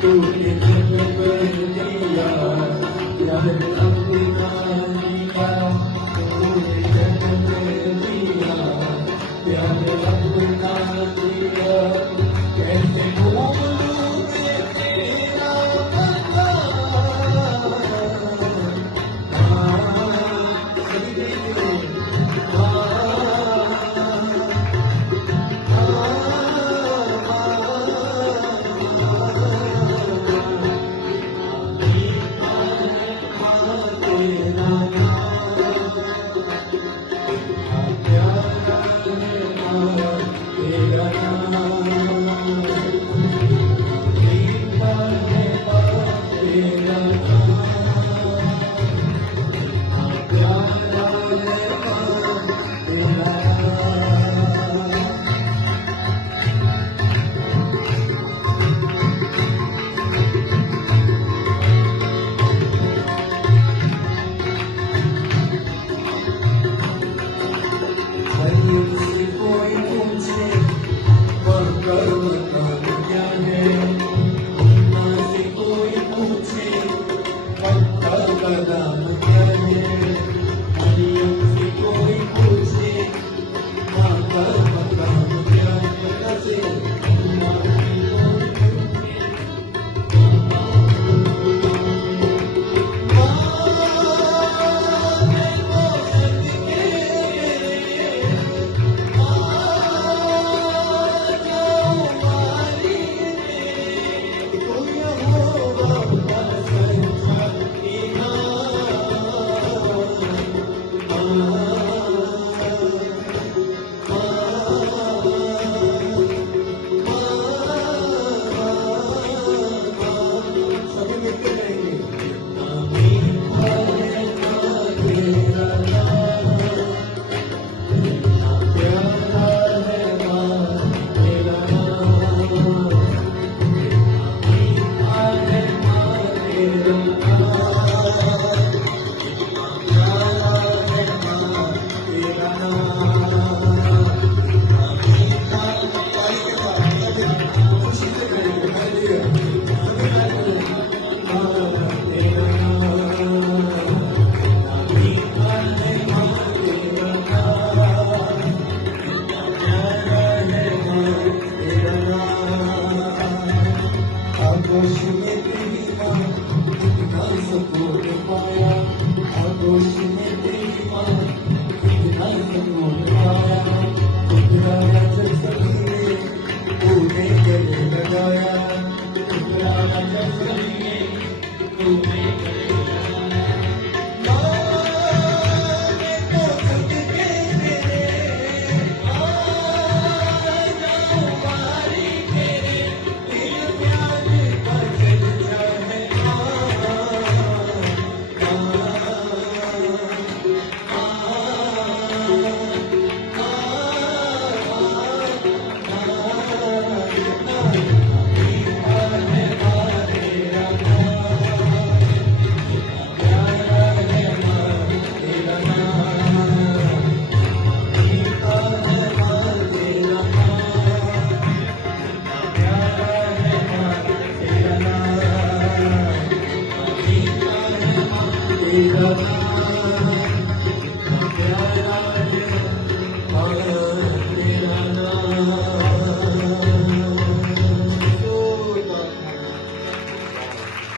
तूने जग कर दिया प्यार अपना दिया, तूने जग कर दिया प्यार अपना दिया, कैसे भूलूं मैं तेरा बता। कोई पूछे पक्का क्या है, से कोई पूछे पक्का कदम क्या है, से कोई पूछे पक्का कदम क्या है, से आगोश में तेरी माँ कितना सुकून पाया, आगोश में तेरी माँ कितना सुकून पाया, ठुकराया जब सभी ने तूने गले लगाया, ठुकराया जब सभी ने तूने गले लगाया। मैं तो सदके तेरे आ जाऊं बारी तेरे, दिल प्यार का जलता है तेरा